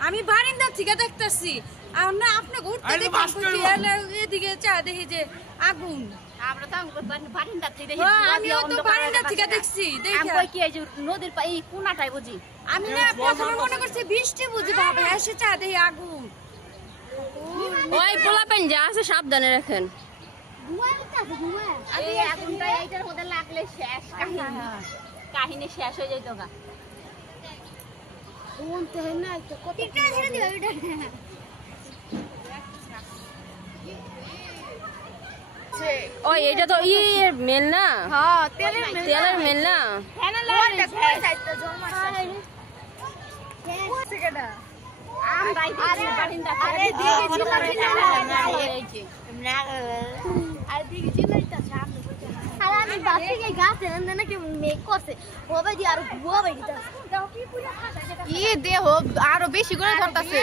আমি বারিন্দা থেকে দেখতেছি আমরা আপনি ঘুরতে এদিকে চা দেখি যে আগুন আমরা তো বারিন্দা থেকে দেখি আমিও তো বারিন্দা থেকে দেখছি আমি কই কি এই যে নদীর এই কোনাটাই বুঝি আমি না প্রথমে মনে করছি বৃষ্টি বুঝি বাবা এসে চা দেখি আগুন ওই পোলাপেন যা আছে সাবধানে রাখেন আমি আগুনটা এইটার মধ্যে লাগলে শেষ কাহিনী শেষ হয়ে যাইতো গা ওই এটা তো ইয়ের মেল না তেলের মেল না আরো বেশি করে ধরতেছে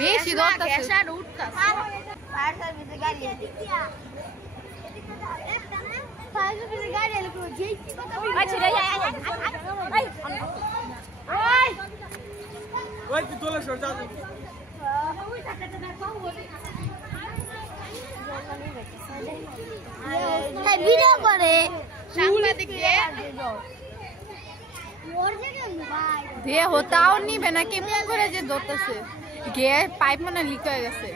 বেশি ধরতেছে ভিডিও করে দিয়ে হতাও নিবে না কেমন করে যে ধরতেছে গে পাইপ মানে লিক হয়ে গেছে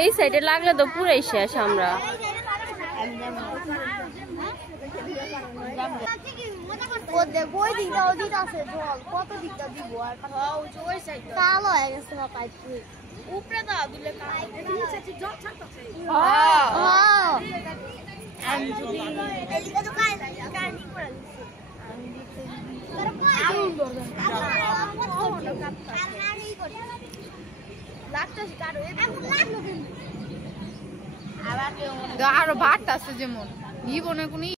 এই সাইডে লাগলে তো পুরাই শেষ আমরা ওই দিকটা ওই দিকটা আছে জল কত দিকটা দিব আর কালো হয়ে গেছে না পাইপ উপরে দাও দিলে জল ছাড়তেছে এদিকে তো কাই করে আরো ভাত আছে যেমন জীবনে কোন